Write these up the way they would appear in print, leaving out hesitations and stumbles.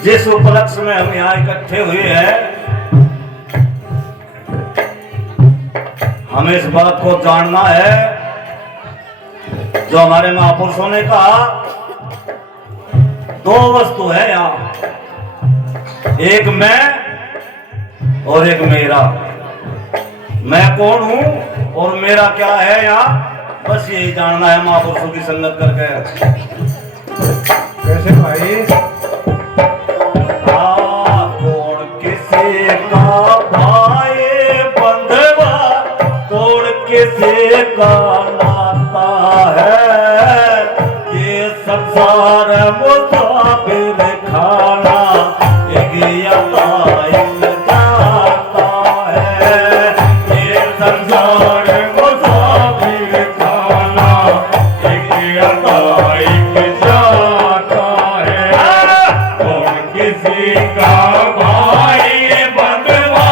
जिस उपलक्ष्य में हम यहाँ इकट्ठे हुए हैं, हमें इस बात को जानना है जो हमारे महापुरुषों ने कहा, दो वस्तु है यहाँ, एक मैं और एक मेरा। मैं कौन हूं और मेरा क्या है यहाँ, बस यही जानना है महापुरुषों की संगत करके। कैसे भाई? किसी का नाता है ये संसार मुसाफिर खाना, एक जाता है ये संसार मुसाफिर खाना, एक जाता है। कौन किसी का भाई बंधुआ,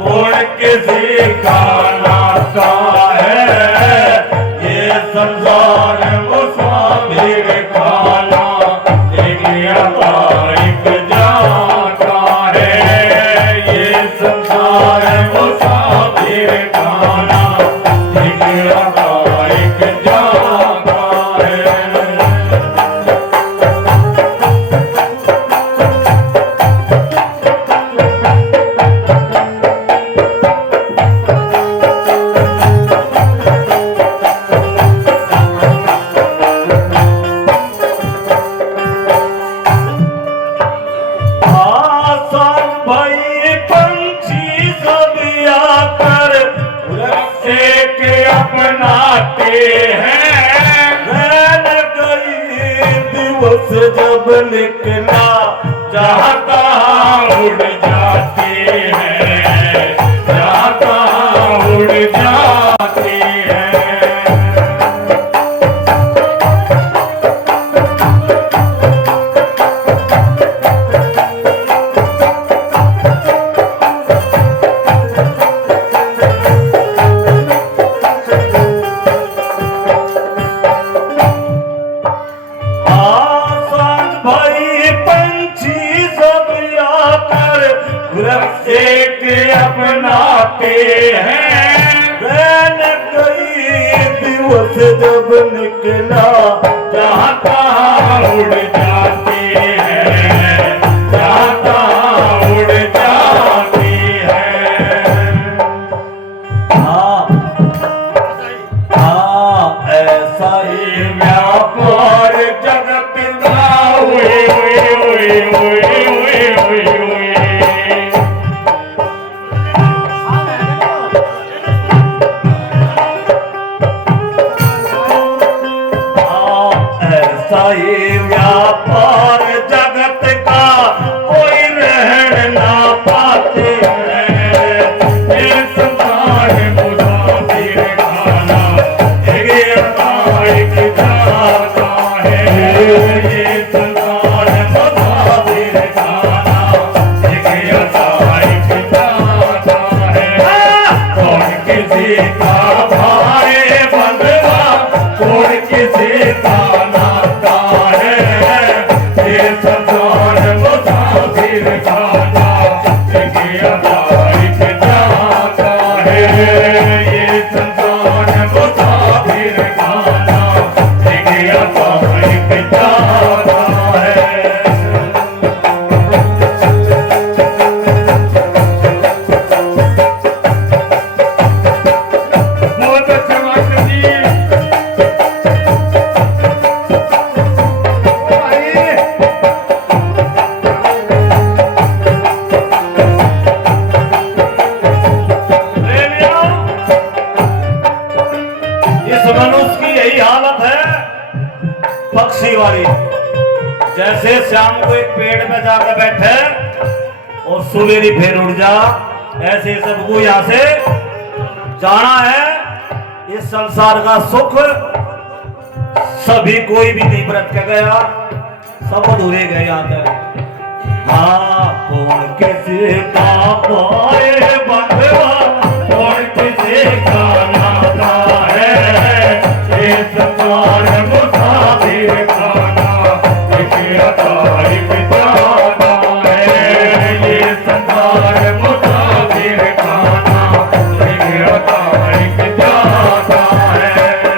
कौन किसी का संसार मुसाफिर खाना, एक जाता है ये संसार मुसाफिर खाना, एक जाता है। जब निकला चाहता उड़ जाते हैं, चाहता उड़ जाते हैं। अपनाते हैं, रैन कई दिवस जब निकला चाहता उड़ जाते हैं, चाहता उड़ जाते हैं। हाँ ऐसा ही व्यापार जगत का हुए हुए हुए हुए हुए हुए हुए। ये व्यापार जगत का कोई रहन ना पाते हैं, ये संसार मुसाफिर खाना, एक जाता है ये संसार मुसाफिर खाना, एक जाता है। कौन किसी का भाई बंधुआ, कौन किसी का पक्षी वाली। जैसे शाम को एक पेड़ पे जाकर बैठे और सवेरे फिर उड़ जा, ऐसे सबको यहाँ से जाना है। इस संसार का सुख सभी कोई भी नहीं व्रत के गया, सब अधूरे गए यहाँ तक। हाँ, कौन किसी का पाए बंधवा, कौन किसी का नाता है। ये संसार मुसाफिर खाना, एक अता एक जाना है। ये संसार मुसाफिर खाना, एक अता एक जाना है।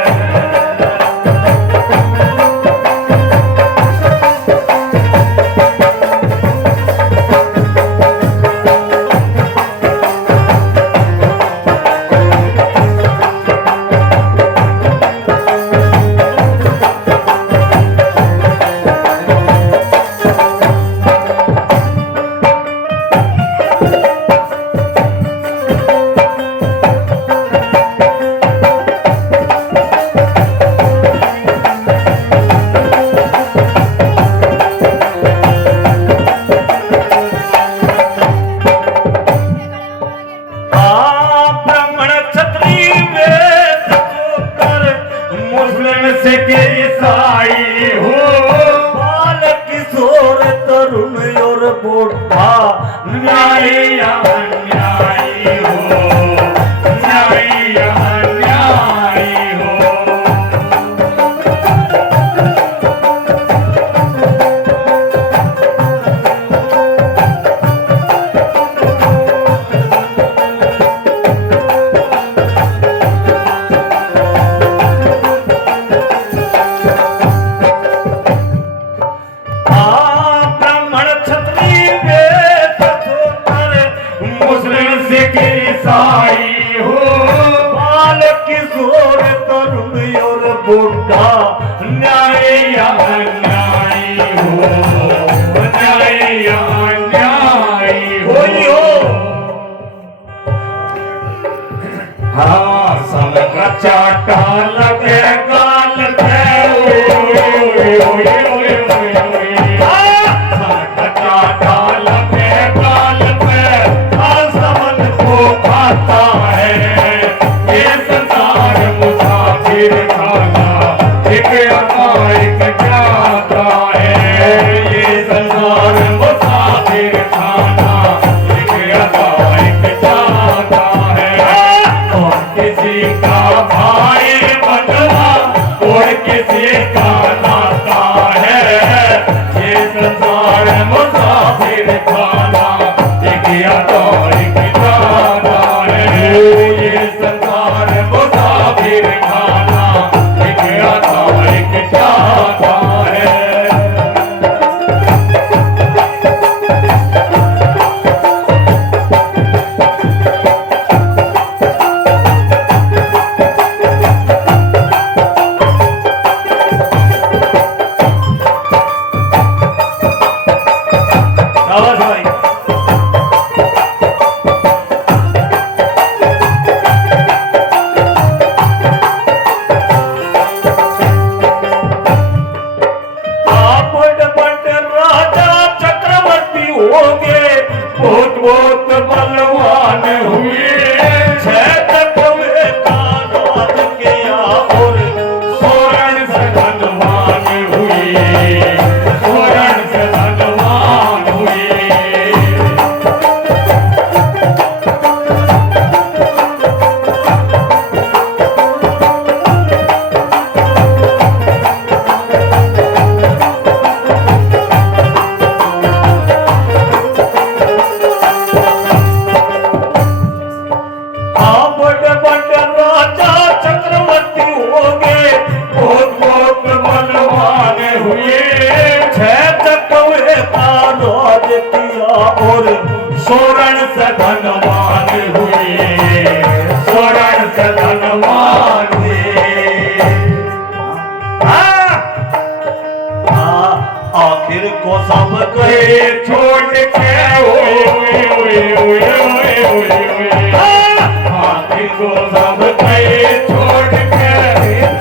छोड़ के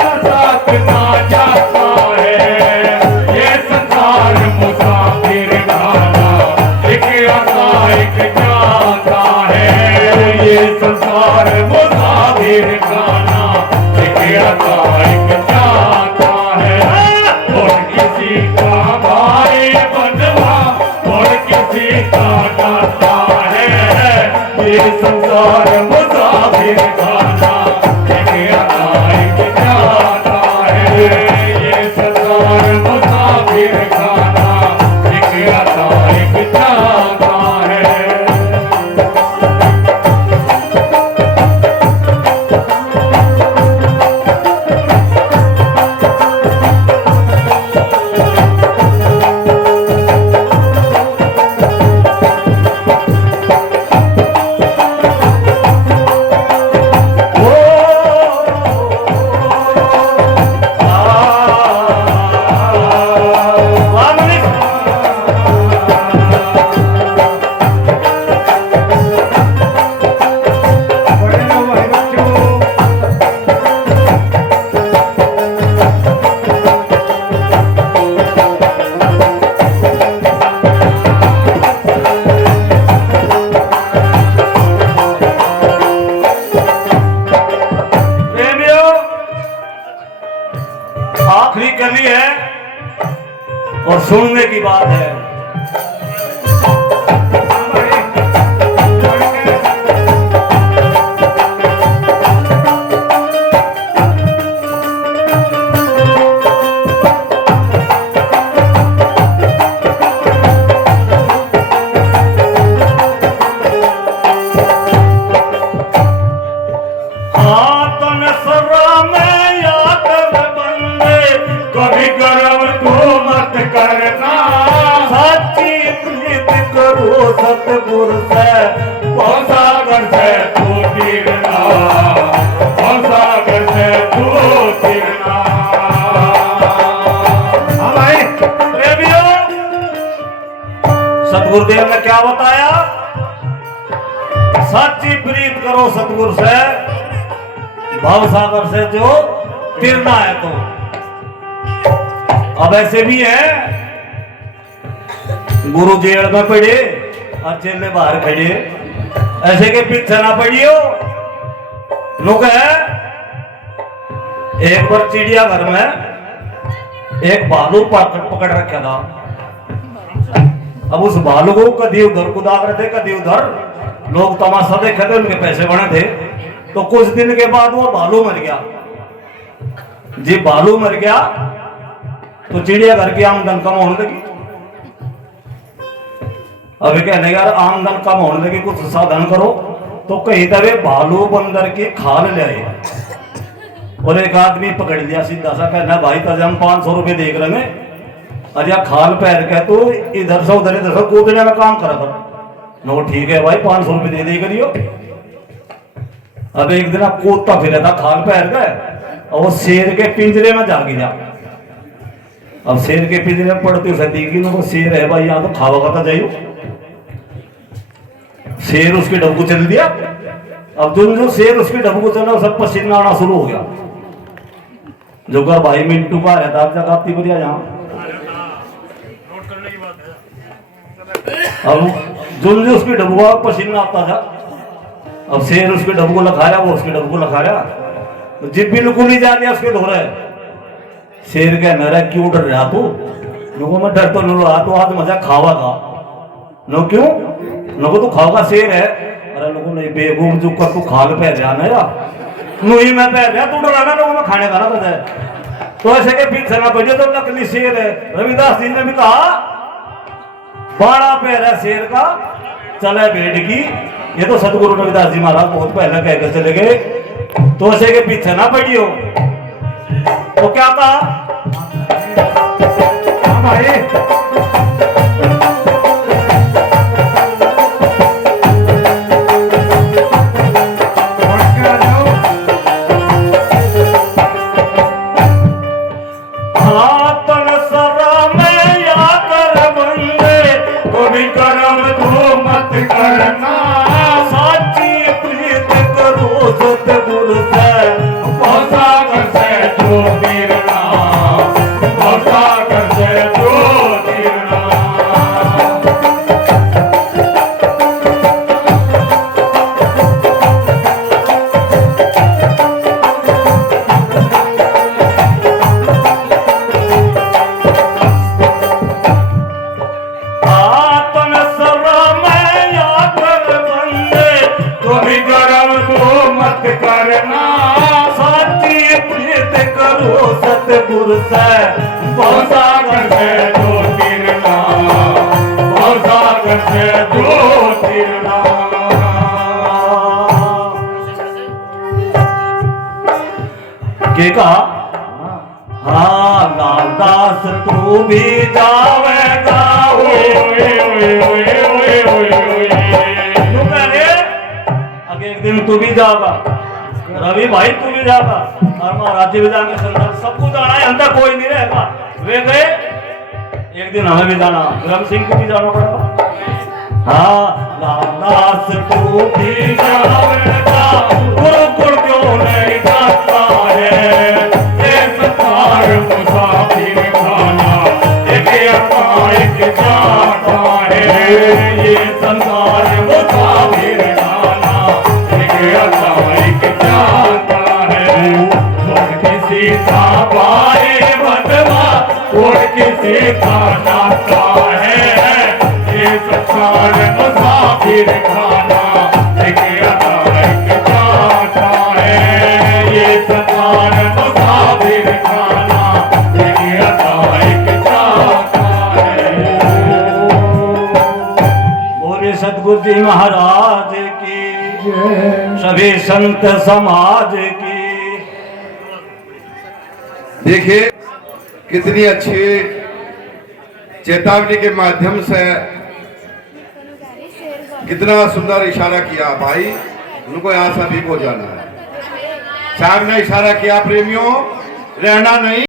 साथ ना जाता है। संसार मुसाफिर खाना, एक आता एक जाता है। ये संसार मुसाफिर खाना, एक आता एक जाता है। बड़े लो भाई बच्चों। प्रेमियों, आखिरी कली है और सुनने की बात है। हाँ भाई, बढ़ के। हाथ में सरा में या कर बंदे, कभी गर्व तू मत करना, सच्ची प्रीत करो सतगुर से। सागर से तू गिरना, सागर से तू गिरना। हाँ भाई, प्रेमियों, सतगुरुदेव ने क्या बताया? सच्ची प्रीत करो सतगुरु से, भव सागर से जो तिरना है। तो अब ऐसे भी है, गुरु जेल में पड़े और चेले बाहर खड़े, ऐसे के पीछे ना पड़ियो। लोग है, एक बार चिड़ियाघर में एक भालू पकड़ रखा था। अब उस भालू को कभी उधर कुदा रहे थे, कभी उधर। लोग तमाशा देखे थे, उनके पैसे बने थे। तो कुछ दिन के बाद वो भालू मर गया। जी भालू मर गया तो चिड़ियाघर की आमदन कम होने लगी। अभी कहने यार आमदन कम होने लगी, कुछ साधन करो। तो कहीं तवे भालू बंदर की खाल ले आए और एक आदमी पकड़ लिया, सीधा सा कहना भाई तजे हम 500 रुपये देख रहे हैं, अरे खाल पैर के तो इधर से कूदने का काम करा कर। नो ठीक है भाई, 500 रुपये दे करियो। अब एक दिन आप कूदता फिर था, खाल पैर गए और वो शेर के पिंजरे में जा गिरा। अब शेर के पिंजरे में पड़ती उसे देखी ना, वो शेर है भाई, यहाँ तो खावा खाता जाइयो। शेर उसके डब्बू चल दिया। अब जो शेर उसके डब्बू चला, सब पसीना आना शुरू हो गया। जो कर भाई मिंटू का रहता आप जगाती बढ़िया यहाँ। अब जो उसके डब्बू का पसीना आता था, अब शेर उसके डब्बू को लखा रहा, वो उसके डब्बू को लखा रहा। तो जिप बिल्कुल ही जा रहा उसके धो रहे। शेर कह मेरा क्यों डर रहा तू? लोगों में डर तो नहीं रहा, तो आज मजा खावा का। नो क्यों? लोगों तो खाओगा शेर है। अरे लोगों ने बेगूम जो कर तू खाल पहन रहा ना या मुही में पहन रहा, तू डरा ना लोगों में खाने का ना पता है। तो ऐसे के पीछे ना बैठे तो नकली शेर है। रविदास जी ने भी कहा बाड़ा पैर है शेर का, चले भेड़ की। ये तो सतगुरु रविदास जी महाराज बहुत पहले कहकर चले गए। तो ऐसे के पीछे ना पड़ियो। तो क्या कहा? हाँ भाई, बढ़ के आ जाओ। हाथन सरा में या कर बंदे, कभी कर्म तू मत करना, साची प्रीत करो सतगुरु से। सागर से जो गिरना, सागर से जो गिरना। करते ज्योतिर्ना भरोसा करते ज्योतिर्ना के कहा हाँ लालदास तू भी जावेगा आगे एक दिन तू भी जागा रवि भाई तू भी जागा और महाराज जी भी जाएंगे संदर्भ सबको जाना है अंदर कोई नहीं रहेगा वे गए एक दिन हमें भी जाना ब्रह्म सिंह को भी जाना पड़ेगा हाँ लालदास तू भी जावेगा गुरुकुल क्यों नहीं जाता है मुसाफिर खाना एक आता एक जाता है ये संसार मुसाफिर खाना एक आता एक जाता है उड़ किसी का पाए बदला उड़ किसी का नाता है ये संसार मुसाफिर खाना एक आता एक जाता है ये संसार मुसाफिर खाना एक आता एक जाता है बोले सतगुरु जी महाराज की सभी संत समाज की देखिए कितनी अच्छी चेतावनी के माध्यम से कितना सुंदर इशारा किया भाई उनको यहाँ सभी को जाना है साहब ने इशारा किया प्रेमियों रहना नहीं